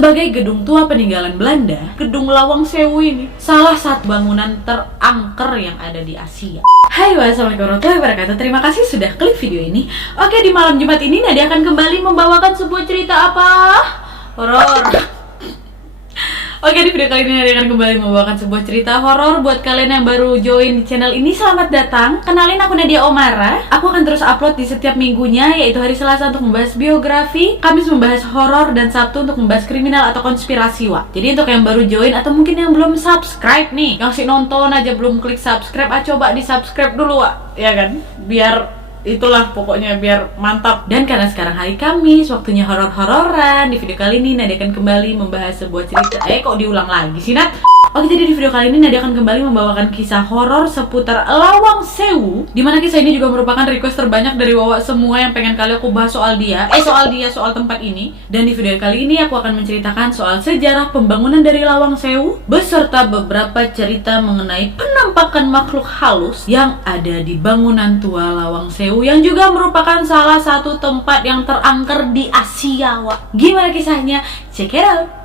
Sebagai gedung tua peninggalan Belanda, Gedung Lawang Sewu ini salah satu bangunan terangker yang ada di Asia. Hai, wassalamualaikum warahmatullahi wabarakatuh. Terima kasih sudah klik video ini. Oke, di malam Jumat ini Nadia akan kembali membawakan sebuah cerita apa? Horor. Oke, di video kali ini Nadia akan kembali membawakan sebuah cerita horor. Buat kalian yang baru join di channel ini, selamat datang. Kenalin, aku Nadia Omara. Aku akan terus upload di setiap minggunya, yaitu hari Selasa untuk membahas biografi, Kamis membahas horor, dan Sabtu untuk membahas kriminal atau konspirasi, Wak. Jadi untuk yang baru join atau mungkin yang belum subscribe nih, yang si nonton aja belum klik subscribe, coba di subscribe dulu, Wak. Ya kan? Biar itulah pokoknya biar mantap. Dan karena sekarang hari Kamis, waktunya horor-hororan. Di video kali ini Nadia akan kembali membahas sebuah cerita. Kok diulang lagi sih, Nat? Oke, jadi di video kali ini Nadia akan kembali membawakan kisah horor seputar Lawang Sewu, dimana kisah ini juga merupakan request terbanyak dari Wawa semua yang pengen kali aku bahas soal soal tempat ini. Dan di video kali ini aku akan menceritakan soal sejarah pembangunan dari Lawang Sewu, beserta beberapa cerita mengenai penampakan makhluk halus yang ada di bangunan tua Lawang Sewu, yang juga merupakan salah satu tempat yang terangker di Asia, Wak. Gimana kisahnya? Check it out!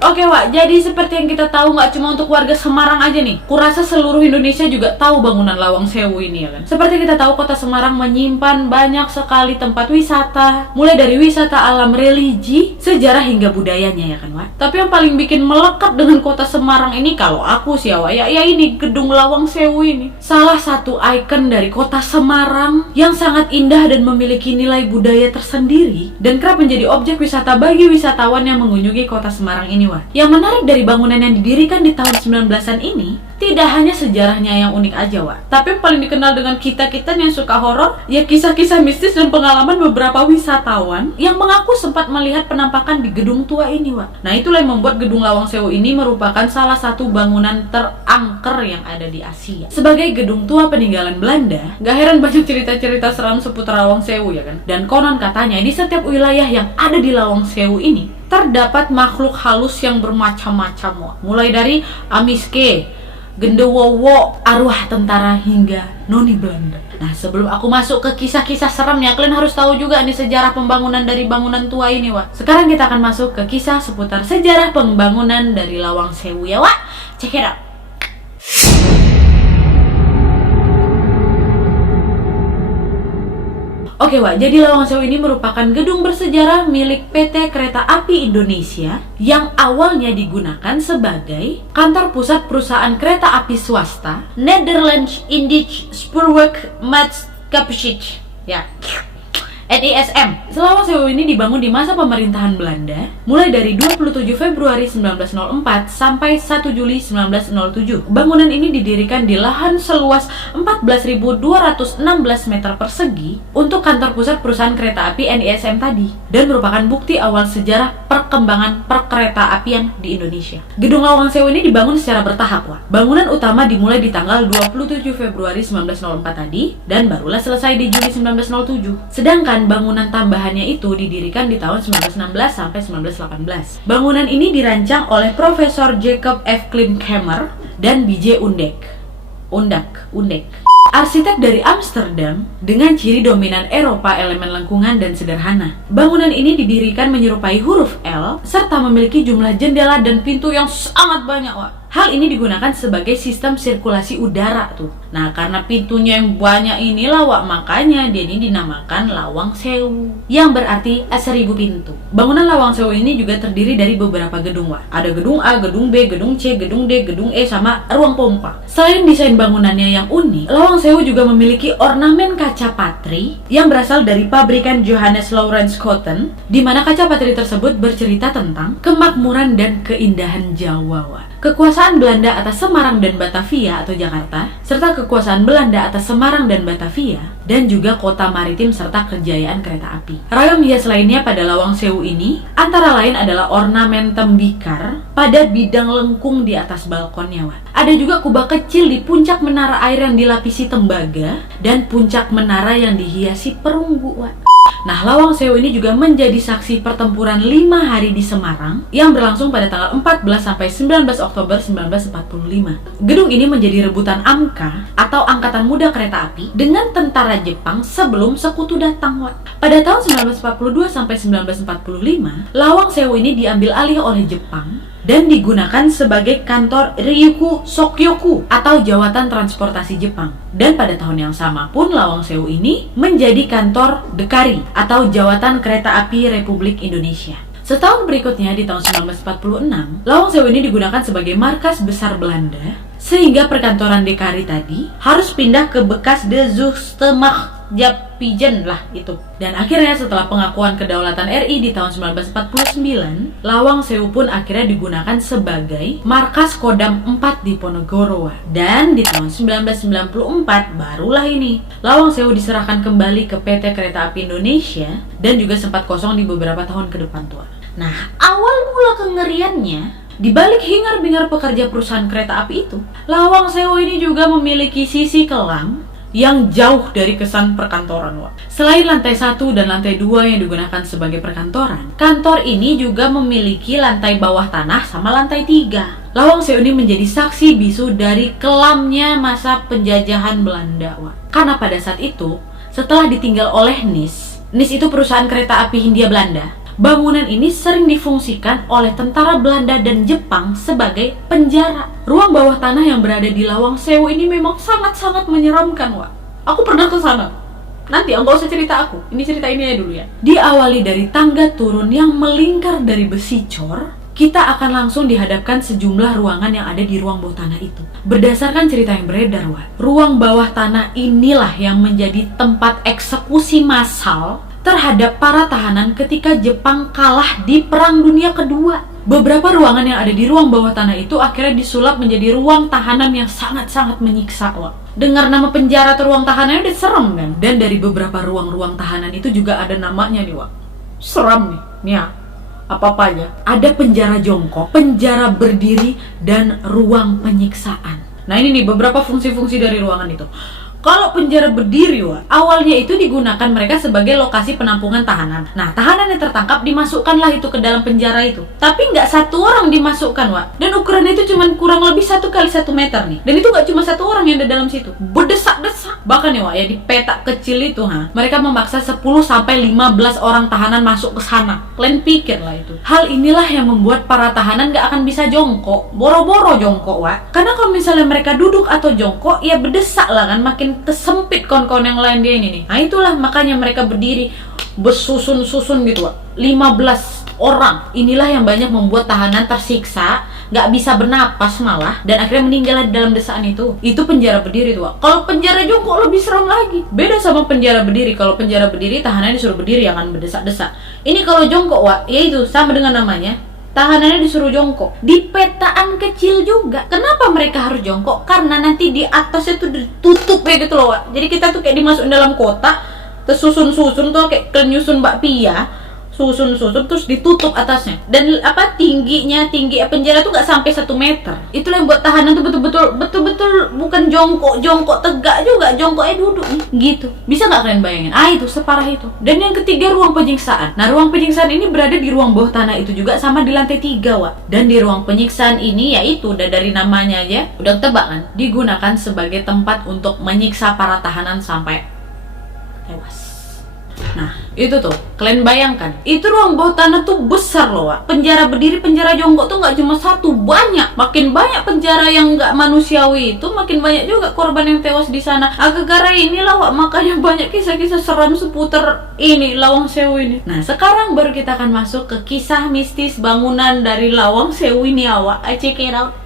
Oke, Wak, jadi seperti yang kita tahu, nggak cuma untuk warga Semarang aja nih, kurasa seluruh Indonesia juga tahu bangunan Lawang Sewu ini, ya kan? Seperti kita tahu, kota Semarang menyimpan banyak sekali tempat wisata, mulai dari wisata alam, religi, sejarah hingga budayanya, ya kan, Wak? Tapi yang paling bikin melekat dengan kota Semarang ini, kalau aku sih, Wak, ya ini Gedung Lawang Sewu ini. Salah satu ikon dari kota Semarang yang sangat indah dan memiliki nilai budaya tersendiri, dan kerap menjadi objek wisata bagi wisatawan yang mengunjungi kota Semarang ini, Wak. Yang menarik dari bangunan yang didirikan di tahun 19-an ini, tidak hanya sejarahnya yang unik aja, Wak, tapi yang paling dikenal dengan kita-kita yang suka horor, ya kisah-kisah mistis dan pengalaman beberapa wisatawan yang mengaku sempat melihat penampakan di gedung tua ini, Wak. Nah, itulah yang membuat Gedung Lawang Sewu ini merupakan salah satu bangunan terangker yang ada di Asia. Sebagai gedung tua peninggalan Belanda, gak heran banyak cerita-cerita seram seputar Lawang Sewu, ya kan? Dan konon katanya di setiap wilayah yang ada di Lawang Sewu ini terdapat makhluk halus yang bermacam-macam, Wak. Mulai dari Amiske, gendewowo, arwah tentara, hingga noni Belanda. Nah, sebelum aku masuk ke kisah-kisah seramnya, kalian harus tahu juga nih sejarah pembangunan dari bangunan tua ini, Wak. Sekarang kita akan masuk ke kisah seputar sejarah pembangunan dari Lawang Sewu, ya, Wak. Check it out. Oke, Wak, jadi Lawang Sewu ini merupakan gedung bersejarah milik PT Kereta Api Indonesia yang awalnya digunakan sebagai kantor pusat perusahaan kereta api swasta Nederlands Indische Spoorwegmaatschappij, ya, NISM. Lawang Sewu ini dibangun di masa pemerintahan Belanda, mulai dari 27 Februari 1904 sampai 1 Juli 1907. Bangunan ini didirikan di lahan seluas 14.216 meter persegi untuk kantor pusat perusahaan kereta api NISM tadi, dan merupakan bukti awal sejarah perkembangan perkereta apian di Indonesia. Gedung Lawang Sewu ini dibangun secara bertahap, Wak. Bangunan utama dimulai di tanggal 27 Februari 1904 tadi, dan barulah selesai di Juli 1907. Sedangkan bangunan tambahannya itu didirikan di tahun 1916 sampai 1918. Bangunan ini dirancang oleh Profesor Jacob F. Klinkhammer dan B.J. Undak, arsitek dari Amsterdam dengan ciri dominan Eropa, elemen lengkungan, dan sederhana. Bangunan ini didirikan menyerupai huruf L serta memiliki jumlah jendela dan pintu yang sangat banyak, Wak. Hal ini digunakan sebagai sistem sirkulasi udara tuh. Nah, karena pintunya yang banyak inilah, Wak, makanya dia ini dinamakan Lawang Sewu, yang berarti 1000 pintu. Bangunan Lawang Sewu ini juga terdiri dari beberapa gedung, Wak. Ada gedung A, gedung B, gedung C, gedung D, gedung E, sama ruang pompa. Selain desain bangunannya yang unik, Lawang Sewu juga memiliki ornamen kaca patri yang berasal dari pabrikan Johannes Laurens Cotton, di mana kaca patri tersebut bercerita tentang kemakmuran dan keindahan Jawa, Wak. Kekuasaan Belanda atas Semarang dan Batavia atau Jakarta, serta kekuasaan Belanda atas Semarang dan Batavia, dan juga kota maritim serta kejayaan kereta api. Ragam hias lainnya pada Lawang Sewu ini antara lain adalah ornamen tembikar pada bidang lengkung di atas balkonnya, Wak. Ada juga kubah kecil di puncak menara air yang dilapisi tembaga, dan puncak menara yang dihiasi perunggu, Wak. Nah, Lawang Sewu ini juga menjadi saksi pertempuran 5 hari di Semarang yang berlangsung pada tanggal 14 sampai 19 Oktober 1945. Gedung ini menjadi rebutan AMKA atau Angkatan Muda Kereta Api dengan tentara Jepang sebelum Sekutu datang. Pada tahun 1942 sampai 1945, Lawang Sewu ini diambil alih oleh Jepang dan digunakan sebagai kantor Ryuku Sokyoku atau Jawatan Transportasi Jepang. Dan pada tahun yang sama pun Lawang Sewu ini menjadi kantor Dekari atau Jawatan Kereta Api Republik Indonesia. Setahun berikutnya di tahun 1946, Lawang Sewu ini digunakan sebagai markas besar Belanda sehingga perkantoran Dekari tadi harus pindah ke bekas De Zuchtemach Japijen lah itu. Dan akhirnya setelah pengakuan kedaulatan RI di tahun 1949, Lawang Sewu pun akhirnya digunakan sebagai markas Kodam 4 di Ponorogo. Dan di tahun 1994 barulah ini Lawang Sewu diserahkan kembali ke PT Kereta Api Indonesia dan juga sempat kosong di beberapa tahun ke depan tuh. Nah, awal mula kengeriannya di balik hingar-bingar pekerja perusahaan kereta api itu, Lawang Sewu ini juga memiliki sisi kelam yang jauh dari kesan perkantoran. Selain lantai 1 dan lantai 2 yang digunakan sebagai perkantoran, kantor ini juga memiliki lantai bawah tanah sama lantai 3. Lawang Sewu ini menjadi saksi bisu dari kelamnya masa penjajahan Belanda. Karena pada saat itu, setelah ditinggal oleh NIS itu perusahaan kereta api Hindia Belanda, bangunan ini sering difungsikan oleh tentara Belanda dan Jepang sebagai penjara. Ruang bawah tanah yang berada di Lawang Sewu ini memang sangat-sangat menyeramkan, Wak. Aku pernah ke sana. Nanti enggak usah cerita aku. Ini cerita ini aja dulu ya. Diawali dari tangga turun yang melingkar dari besi cor, kita akan langsung dihadapkan sejumlah ruangan yang ada di ruang bawah tanah itu. Berdasarkan cerita yang beredar, Wak, ruang bawah tanah inilah yang menjadi tempat eksekusi massal terhadap para tahanan ketika Jepang kalah di Perang Dunia Kedua. Beberapa ruangan yang ada di ruang bawah tanah itu akhirnya disulap menjadi ruang tahanan yang sangat-sangat menyiksa, Wak. Dengar nama penjara atau ruang tahanan udah serem kan? Dan dari beberapa ruang-ruang tahanan itu juga ada namanya nih, Wak. Seram nih. Nih ya, apa-apa aja. Ada penjara jongkok, penjara berdiri, dan ruang penyiksaan. Nah ini nih beberapa fungsi-fungsi dari ruangan itu. Kalau penjara berdiri, Wak, awalnya itu digunakan mereka sebagai lokasi penampungan tahanan. Nah, tahanan yang tertangkap dimasukkanlah itu ke dalam penjara itu. Tapi nggak satu orang dimasukkan, Wak. Dan ukurannya itu cuma kurang lebih 1 kali 1 meter nih. Dan itu nggak cuma satu orang yang ada dalam situ. Berdesak-desak. Bahkan ya, Wak, ya di peta kecil itu, mereka memaksa 10 sampai 15 orang tahanan masuk ke sana. Kalian pikir lah itu. Hal inilah yang membuat para tahanan nggak akan bisa jongkok. Boro-boro jongkok, Wak. Karena kalau misalnya mereka duduk atau jongkok, ya berdesak lah kan, makin kesempit kawan-kawan yang lain dia ini nih. Nah itulah makanya mereka berdiri bersusun-susun gitu, Wak. 15 orang. Inilah yang banyak membuat tahanan tersiksa, nggak bisa bernapas malah, dan akhirnya meninggal di dalam desaan itu. Itu penjara berdiri tuh, Wak. Kalau penjara jongkok lebih seram lagi. Beda sama penjara berdiri. Kalau penjara berdiri tahanan disuruh berdiri, akan berdesak-desak. Ini kalau jongkok, Wak, yaitu sama dengan namanya. Tahanannya disuruh jongkok. Di petaan kecil juga. Kenapa mereka harus jongkok? Karena nanti di atasnya tuh ditutup ya gitu loh, Wak. Jadi kita tuh kayak dimasukin dalam kotak, tersusun-susun tuh kayak nyusun bakpia, susun-susun terus ditutup atasnya. Dan tinggi penjara tuh nggak sampai 1 meter. Itulah yang buat tahanan tuh betul-betul bukan jongkok tegak juga, jongkoknya duduk nih gitu. Bisa nggak kalian bayangin? Itu separah itu. Dan yang ketiga, ruang penyiksaan. Nah, ruang penyiksaan ini berada di ruang bawah tanah itu juga, sama di lantai 3, Wak. Dan di ruang penyiksaan ini yaitu udah dari namanya aja udah tebak kan, digunakan sebagai tempat untuk menyiksa para tahanan sampai tewas. Nah, itu tuh, kalian bayangkan, itu ruang bawah tanah tuh besar loh, Wak. Penjara berdiri, penjara jongkok tuh nggak cuma satu, banyak. Makin banyak penjara yang nggak manusiawi itu, makin banyak juga korban yang tewas di sana. Gara-gara inilah, Wak, makanya banyak kisah-kisah seram seputar ini, Lawang Sewu ini. Nah, sekarang baru kita akan masuk ke kisah mistis bangunan dari Lawang Sewu ini, Wak. Check it out.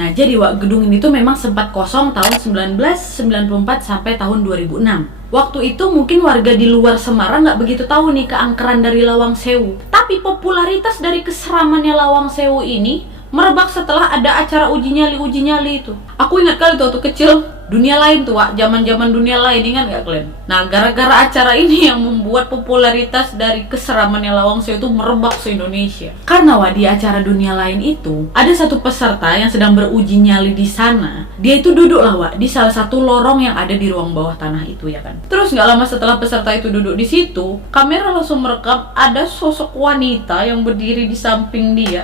Nah, jadi, Wak, gedung ini tuh memang sempat kosong tahun 1994 sampai tahun 2006. Waktu itu mungkin warga di luar Semarang nggak begitu tahu nih keangkeran dari Lawang Sewu. Tapi popularitas dari keseramannya Lawang Sewu ini merebak setelah ada acara uji nyali itu. Aku ingat kali tuh waktu kecil dunia lain tuh, Wak. Zaman-zaman dunia lain, ingat gak kalian? Nah, gara-gara acara ini yang membuat popularitas dari keseramannya Lawang Sewu itu merebak se-Indonesia. Karena, Wak, di acara dunia lain itu ada satu peserta yang sedang beruji nyali di sana. Dia itu duduk lah, Wak, di salah satu lorong yang ada di ruang bawah tanah itu, ya kan. Terus nggak lama setelah peserta itu duduk di situ, kamera langsung merekam ada sosok wanita yang berdiri di samping dia.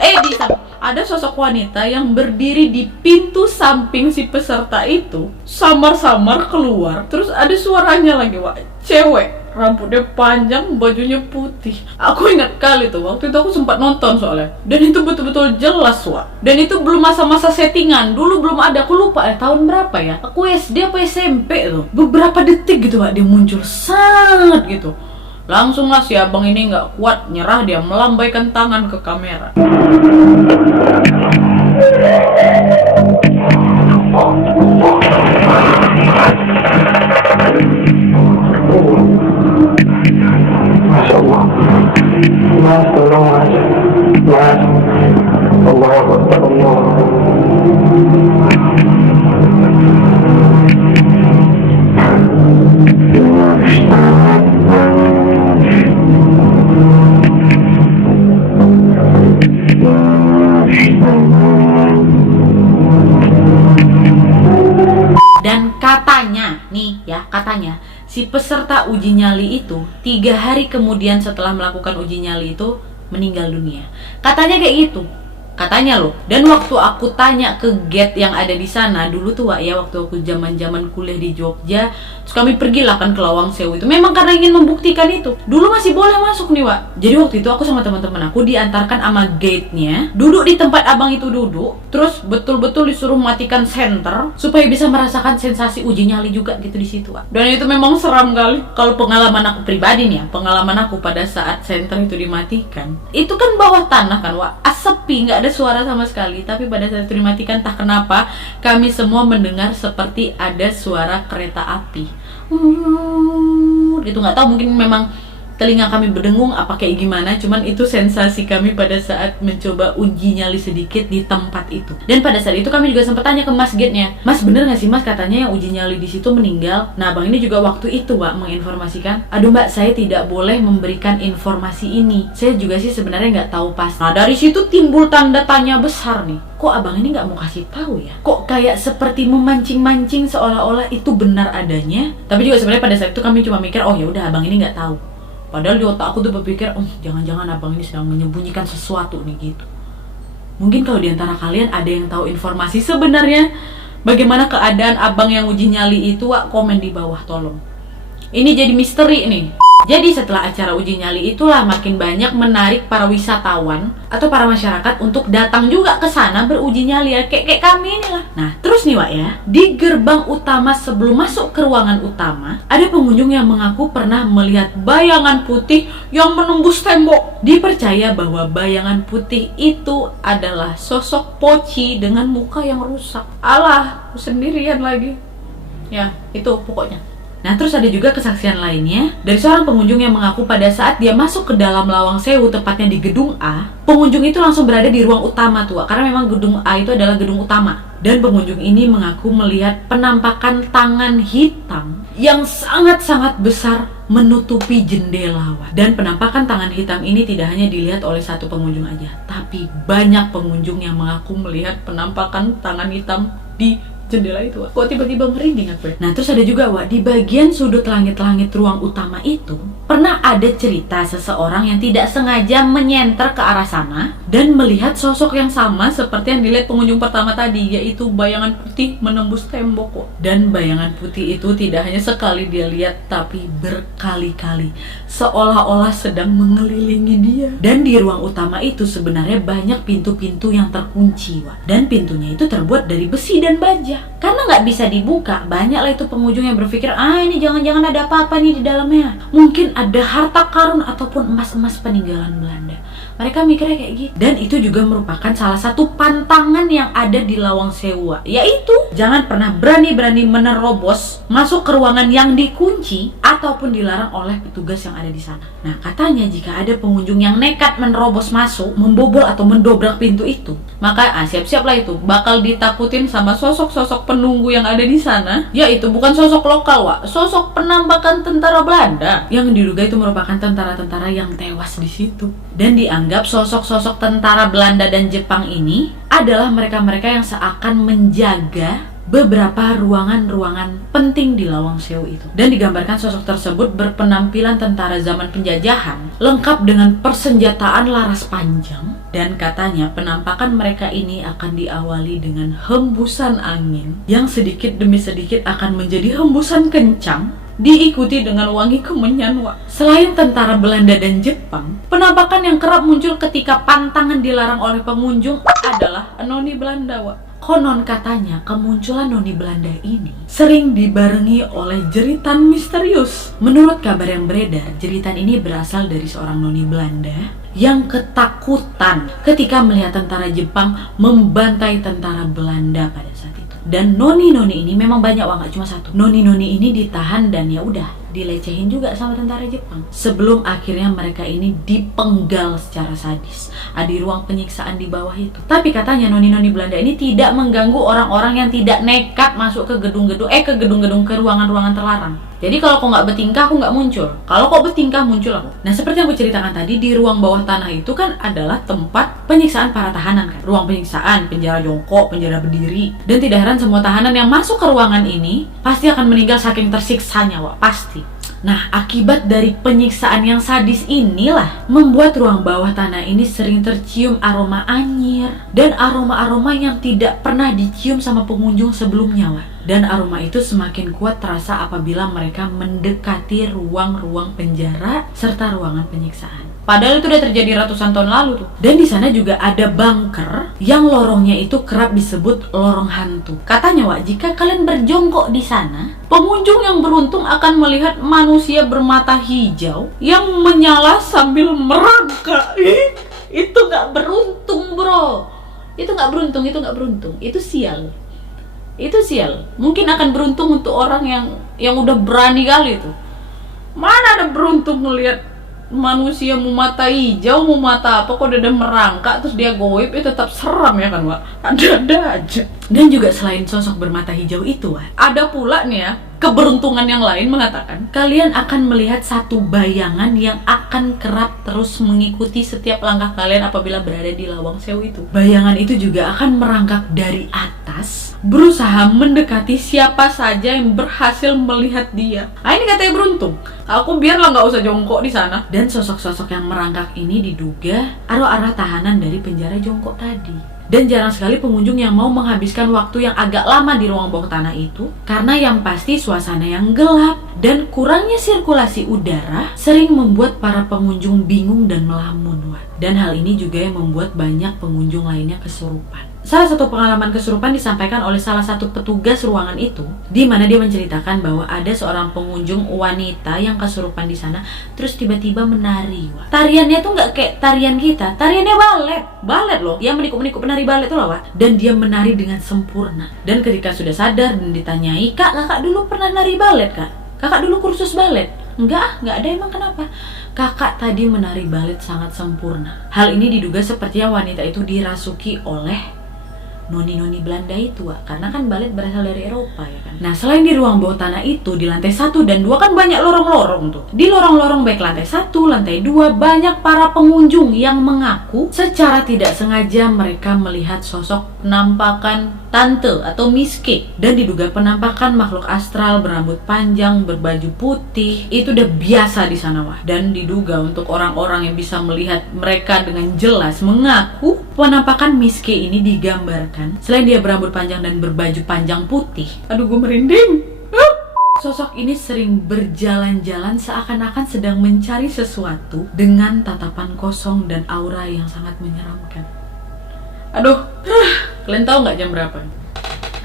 Ada sosok wanita yang berdiri di pintu samping si peserta itu, samar-samar keluar. Terus ada suaranya lagi, Wak. Cewek, rambutnya panjang, bajunya putih. Aku ingat kali tuh, waktu itu aku sempat nonton soalnya. Dan itu betul-betul jelas, Wak. Dan itu belum masa-masa settingan. Dulu belum ada, aku lupa tahun berapa ya. Aku SD apa SMP tuh. Beberapa detik gitu, Wak, dia muncul sangat gitu. Langsung lah si abang ini nggak kuat, nyerah, dia melambaikan tangan ke kamera. Masya Allah, Mas tolong Mas, Allah Akbar, Allah. Dan katanya, nih ya, katanya si peserta uji nyali itu 3 hari kemudian setelah melakukan uji nyali itu meninggal dunia. Katanya kayak gitu. Katanya loh. Dan waktu aku tanya ke gate yang ada di sana dulu tuh, Wak, ya, waktu aku zaman-zaman kuliah di Jogja, terus kami pergilah kan ke Lawang Sewu itu. Memang karena ingin membuktikan itu. Dulu masih boleh masuk nih, Wak. Jadi waktu itu aku sama teman-teman aku diantarkan sama gate-nya, duduk di tempat abang itu duduk, terus betul-betul disuruh matikan senter supaya bisa merasakan sensasi uji nyali juga gitu di situ, Wak. Dan itu memang seram kali. Kalau pengalaman aku pribadi nih ya, pengalaman aku pada saat senter itu dimatikan, itu kan bawah tanah kan, Wak. Sepi, nggak ada suara sama sekali. Tapi pada saat itu dimatikan, entah kenapa kami semua mendengar seperti ada suara kereta api. Gitu, nggak tahu, mungkin memang telinga kami berdengung apa kayak gimana, cuman itu sensasi kami pada saat mencoba uji nyali sedikit di tempat itu. Dan pada saat itu kami juga sempat tanya ke Mas Gate-nya, Mas, bener nggak sih, Mas, katanya yang uji nyali di situ meninggal? Nah, Bang ini juga waktu itu, Mbak, menginformasikan, aduh Mbak, saya tidak boleh memberikan informasi ini, saya juga sih sebenarnya nggak tahu pas. Nah, dari situ timbul tanda tanya besar nih, kok abang ini nggak mau kasih tahu ya? Kok kayak seperti memancing-mancing seolah-olah itu benar adanya? Tapi juga sebenarnya pada saat itu kami cuma mikir, oh ya udah, abang ini nggak tahu. Padahal di otak aku tuh berpikir, jangan-jangan abang ini sedang menyembunyikan sesuatu nih gitu. Mungkin kalau diantara kalian ada yang tahu informasi sebenarnya bagaimana keadaan abang yang uji nyali itu, Wak, komen di bawah tolong. Ini jadi misteri nih. Jadi setelah acara uji nyali itulah makin banyak menarik para wisatawan atau para masyarakat untuk datang juga ke sana beruji nyali ya, kayak kami inilah. Nah, terus nih, Wak, ya, di gerbang utama sebelum masuk ke ruangan utama, ada pengunjung yang mengaku pernah melihat bayangan putih yang menembus tembok. Dipercaya bahwa bayangan putih itu adalah sosok Poci dengan muka yang rusak. Alah, sendirian lagi. Ya, itu pokoknya. Nah, terus ada juga kesaksian lainnya dari seorang pengunjung yang mengaku pada saat dia masuk ke dalam Lawang Sewu, tepatnya di gedung A, pengunjung itu langsung berada di ruang utama tuh, karena memang gedung A itu adalah gedung utama. Dan pengunjung ini mengaku melihat penampakan tangan hitam yang sangat-sangat besar menutupi jendela. Dan penampakan tangan hitam ini tidak hanya dilihat oleh satu pengunjung aja, tapi banyak pengunjung yang mengaku melihat penampakan tangan hitam di jendela itu, Wak. Kok tiba-tiba merinding aku ya? Nah, terus ada juga, Wak, di bagian sudut langit-langit ruang utama itu pernah ada cerita seseorang yang tidak sengaja menyenter ke arah sana dan melihat sosok yang sama seperti yang dilihat pengunjung pertama tadi, yaitu bayangan putih menembus tembok, Wak. Dan bayangan putih itu tidak hanya sekali dia lihat, tapi berkali-kali, seolah-olah sedang mengelilingi dia. Dan di ruang utama itu sebenarnya banyak pintu-pintu yang terkunci, Wak. Dan pintunya itu terbuat dari besi dan baja. Karena nggak bisa dibuka, banyaklah itu pengunjung yang berpikir, ini jangan-jangan ada apa-apa nih di dalamnya. Mungkin ada harta karun ataupun emas-emas peninggalan Belanda. Mereka mikirnya kayak gitu. Dan itu juga merupakan salah satu pantangan yang ada di Lawang Sewu, yaitu jangan pernah berani-berani menerobos masuk ke ruangan yang dikunci ataupun dilarang oleh petugas yang ada di sana. Nah, katanya jika ada pengunjung yang nekat menerobos masuk, membobol atau mendobrak pintu itu, maka siap-siaplah itu bakal ditakutin sama sosok-sosok penunggu yang ada di sana, yaitu bukan sosok lokal, Wak, sosok penampakan tentara Belanda yang diduga itu merupakan tentara-tentara yang tewas di situ. Dan dianggap sosok-sosok tentara Belanda dan Jepang ini adalah mereka-mereka yang seakan menjaga beberapa ruangan-ruangan penting di Lawang Sewu itu. Dan digambarkan sosok tersebut berpenampilan tentara zaman penjajahan, lengkap dengan persenjataan laras panjang. Dan katanya penampakan mereka ini akan diawali dengan hembusan angin yang sedikit demi sedikit akan menjadi hembusan kencang, diikuti dengan wangi kemenyan, Wak. Selain tentara Belanda dan Jepang, penampakan yang kerap muncul ketika pantangan dilarang oleh pengunjung adalah noni Belanda, Wak. Konon katanya kemunculan noni Belanda ini sering dibarengi oleh jeritan misterius. Menurut kabar yang beredar, jeritan ini berasal dari seorang noni Belanda yang ketakutan ketika melihat tentara Jepang membantai tentara Belanda pada saat itu. Dan noni-noni ini memang banyak, Wak, gak cuma satu. Noni-noni ini ditahan dan ya udah dilecehin juga sama tentara Jepang sebelum akhirnya mereka ini dipenggal secara sadis di ruang penyiksaan di bawah itu. Tapi katanya noni-noni Belanda ini tidak mengganggu orang-orang yang tidak nekat masuk ke gedung-gedung ke ruangan-ruangan terlarang. Jadi kalau kau nggak bertingkah, aku nggak muncul. Kalau kau bertingkah, muncul aku. Nah, seperti yang aku ceritakan tadi, di ruang bawah tanah itu kan adalah tempat penyiksaan para tahanan kan. Ruang penyiksaan, penjara jongkok, penjara berdiri. Dan tidak heran semua tahanan yang masuk ke ruangan ini pasti akan meninggal saking tersiksanya, Wak. Pasti. Nah, akibat dari penyiksaan yang sadis inilah membuat ruang bawah tanah ini sering tercium aroma anyir dan aroma-aroma yang tidak pernah dicium sama pengunjung sebelumnya, Wak. Dan aroma itu semakin kuat terasa apabila mereka mendekati ruang-ruang penjara serta ruangan penyiksaan. Padahal itu udah terjadi ratusan tahun lalu tuh. Dan di sana juga ada bunker yang lorongnya itu kerap disebut lorong hantu. Katanya, Wak, jika kalian berjongkok di sana, pengunjung yang beruntung akan melihat manusia bermata hijau yang menyala sambil merangkak. Itu nggak beruntung, bro. Itu nggak beruntung. Itu sial. Mungkin akan beruntung untuk orang yang udah berani kali itu. Mana ada beruntung melihat manusia mau mata hijau, mau mata apa, kok udah merangkak terus dia goib, itu tetap seram ya kan, Wak? Ada aja. Dan juga selain sosok bermata hijau itu, Wak, ada pula nih ya keberuntungan yang lain mengatakan kalian akan melihat satu bayangan yang akan kerap terus mengikuti setiap langkah kalian apabila berada di Lawang Sewu itu. Bayangan itu juga akan merangkak dari atas, berusaha mendekati siapa saja yang berhasil melihat dia. Nah, ini katanya beruntung. Aku biarlah nggak usah jongkok di sana. Dan sosok-sosok yang merangkak ini diduga arwah-arwah tahanan dari penjara jongkok tadi. Dan jarang sekali pengunjung yang mau menghabiskan waktu yang agak lama di ruang bawah tanah itu, karena yang pasti suasana yang gelap dan kurangnya sirkulasi udara sering membuat para pengunjung bingung dan melamun, Wak. Dan hal ini juga yang membuat banyak pengunjung lainnya kesurupan. Salah satu pengalaman kesurupan disampaikan oleh salah satu petugas ruangan itu, di mana dia menceritakan bahwa ada seorang pengunjung wanita yang kesurupan di sana, terus tiba-tiba menari. Wak. Tariannya tuh nggak kayak tarian kita, tariannya balet loh, yang menikuk penari balet tuh loh, Wak. Dan dia menari dengan sempurna. Dan ketika sudah sadar dan ditanyai, kakak dulu pernah nari balet, Kak? Kakak dulu kursus balet? Enggak ada, emang kenapa? Kakak tadi menari balet sangat sempurna. Hal ini diduga sepertinya wanita itu dirasuki oleh noni-noni Belanda itu, Wak. Karena kan balet berasal dari Eropa ya kan. Nah, selain di ruang bawah tanah itu, di lantai 1 dan 2 kan banyak lorong-lorong tuh. Di lorong-lorong baik lantai 1, lantai 2 banyak para pengunjung yang mengaku secara tidak sengaja mereka melihat sosok penampakan tante atau miske. Dan diduga penampakan makhluk astral berambut panjang, berbaju putih, itu udah biasa di sana, Wak. Dan diduga untuk orang-orang yang bisa melihat mereka dengan jelas mengaku penampakan miske ini digambarkan selain dia berambut panjang dan berbaju panjang putih. Aduh, gue merinding. Sosok ini sering berjalan-jalan seakan-akan sedang mencari sesuatu dengan tatapan kosong dan aura yang sangat menyeramkan. Aduh, kalian tahu nggak jam berapa?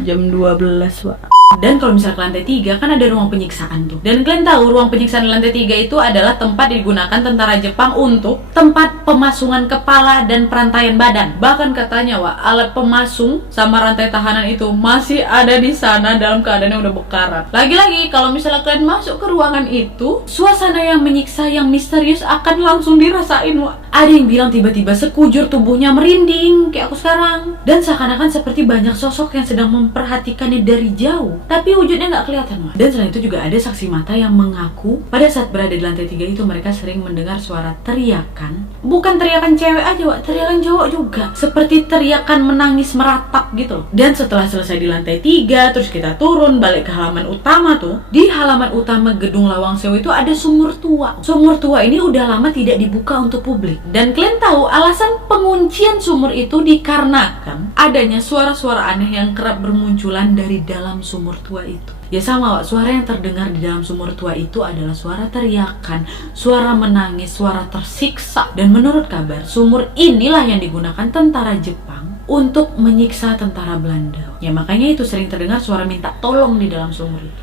Jam 12, Wak. Dan kalau misalnya ke lantai 3 kan ada ruang penyiksaan tuh. Dan kalian tahu ruang penyiksaan di lantai 3 itu adalah tempat digunakan tentara Jepang untuk tempat pemasungan kepala dan perantaian badan. Bahkan katanya alat pemasung sama rantai tahanan itu masih ada di sana dalam keadaan yang udah bekarat. Lagi-lagi kalau misalnya kalian masuk ke ruangan itu, suasana yang menyiksa, yang misterius akan langsung dirasain. Ada yang bilang tiba-tiba sekujur tubuhnya merinding kayak aku sekarang. Dan seakan-akan seperti banyak sosok yang sedang memperhatikannya dari jauh, tapi wujudnya nggak kelihatan. Dan selain itu juga ada saksi mata yang mengaku pada saat berada di lantai 3 itu mereka sering mendengar suara teriakan. Bukan teriakan cewek aja, teriakan cowok juga. Seperti teriakan menangis meratap gitu. Dan setelah selesai di lantai 3, terus kita turun balik ke halaman utama tuh. Di halaman utama gedung Lawang Sewu itu ada sumur tua. Sumur tua ini udah lama tidak dibuka untuk publik. Dan kalian tahu alasan penguncian sumur itu dikarenakan adanya suara-suara aneh yang kerap bermunculan dari dalam sumur tua itu. Ya sama, suara yang terdengar di dalam sumur tua itu adalah suara teriakan, suara menangis, suara tersiksa. Dan menurut kabar, sumur inilah yang digunakan tentara Jepang untuk menyiksa tentara Belanda. Ya makanya itu sering terdengar suara minta tolong di dalam sumur itu.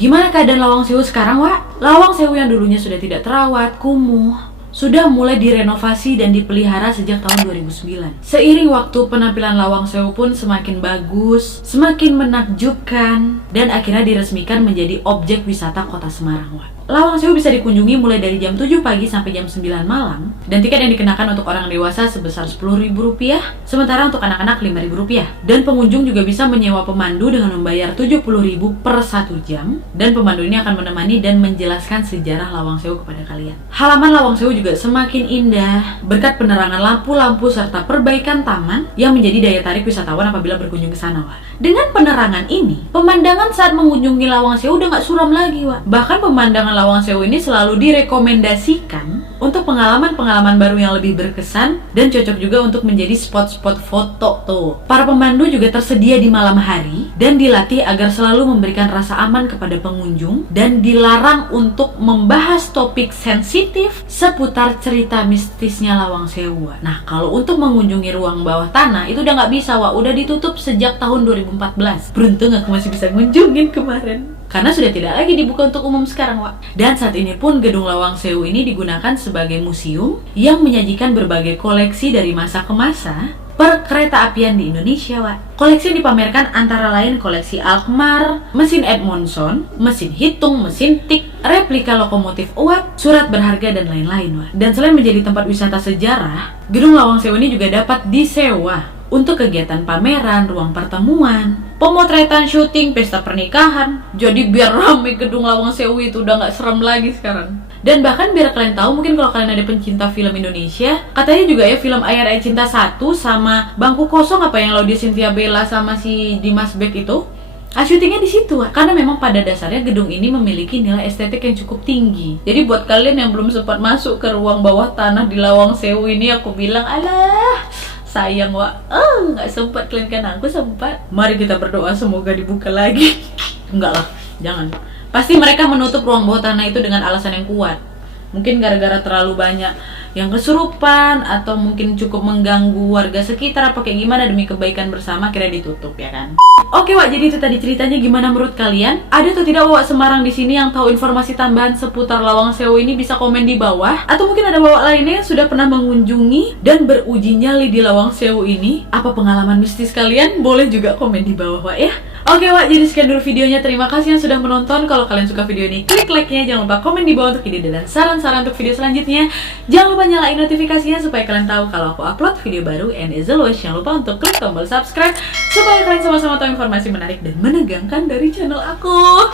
Gimana keadaan Lawang Sewu sekarang, Lawang Sewu yang dulunya sudah tidak terawat, kumuh, sudah mulai direnovasi dan dipelihara sejak tahun 2009. Seiring waktu, penampilan Lawang Sewu pun semakin bagus, semakin menakjubkan, dan akhirnya diresmikan menjadi objek wisata Kota Semarang. Lawang Sewu bisa dikunjungi mulai dari jam 7 pagi sampai jam 9 malam, dan tiket yang dikenakan untuk orang dewasa sebesar Rp10.000, sementara untuk anak-anak Rp5.000. Dan pengunjung juga bisa menyewa pemandu dengan membayar Rp70.000 per 1 jam, dan pemandu ini akan menemani dan menjelaskan sejarah Lawang Sewu kepada kalian. Halaman Lawang Sewu juga semakin indah berkat penerangan lampu-lampu serta perbaikan taman yang menjadi daya tarik wisatawan apabila berkunjung ke sana. Dengan penerangan ini, pemandangan saat mengunjungi Lawang Sewu udah gak suram lagi. Bahkan pemandangan Lawang Sewu ini selalu direkomendasikan untuk pengalaman-pengalaman baru yang lebih berkesan dan cocok juga untuk menjadi spot-spot foto tuh. Para pemandu juga tersedia di malam hari dan dilatih agar selalu memberikan rasa aman kepada pengunjung dan dilarang untuk membahas topik sensitif seputar cerita mistisnya Lawang Sewu. Nah, kalau untuk mengunjungi ruang bawah tanah itu udah nggak bisa, udah ditutup sejak tahun 2014. Beruntung aku masih bisa ngunjungin kemarin, karena sudah tidak lagi dibuka untuk umum sekarang, Dan saat ini pun gedung Lawang Sewu ini digunakan sebagai museum yang menyajikan berbagai koleksi dari masa ke masa perkereta apian di Indonesia, Koleksi yang dipamerkan antara lain koleksi Alkmaar, mesin Edmondson, mesin hitung, mesin tik, replika lokomotif uap, surat berharga, dan lain-lain, Dan selain menjadi tempat wisata sejarah, gedung Lawang Sewu ini juga dapat disewa untuk kegiatan pameran, ruang pertemuan, pemotretan, syuting, pesta pernikahan. Jadi biar rame gedung Lawang Sewu itu udah gak serem lagi sekarang. Dan bahkan biar kalian tahu, mungkin kalau kalian ada pencinta film Indonesia, katanya juga ya film Ayat Ayat Cinta 1 sama Bangku Kosong apa yang Laudya Chintya Bella sama si Dimas Beck itu, syutingnya di situ, karena memang pada dasarnya gedung ini memiliki nilai estetik yang cukup tinggi. Jadi buat kalian yang belum sempat masuk ke ruang bawah tanah di Lawang Sewu ini, aku bilang alah sayang, nggak sempat. Kalian kan aku sempat. Mari kita berdoa semoga dibuka lagi. Enggak lah, jangan. Pasti mereka menutup ruang bawah tanah itu dengan alasan yang kuat. Mungkin gara-gara terlalu banyak yang kesurupan, atau mungkin cukup mengganggu warga sekitar, apa kayak gimana, demi kebaikan bersama kira ditutup, ya kan? Oke, jadi itu tadi ceritanya. Gimana menurut kalian? Ada atau tidak Semarang di sini yang tahu informasi tambahan seputar Lawang Sewu ini? Bisa komen di bawah. Atau mungkin ada lainnya yang sudah pernah mengunjungi dan beruji nyali di Lawang Sewu ini. Apa pengalaman mistis kalian? Boleh juga komen di bawah, ya. Oke, jadi sekian dulu videonya. Terima kasih yang sudah menonton. Kalau kalian suka video ini, klik like-nya. Jangan lupa komen di bawah untuk ide dan saran-saran untuk video selanjutnya. Jangan lupa nyalain notifikasinya supaya kalian tahu kalau aku upload video baru. And as always, jangan lupa untuk klik tombol subscribe supaya kalian sama-sama tahu informasi menarik dan menegangkan dari channel aku.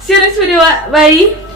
See you next video, bye!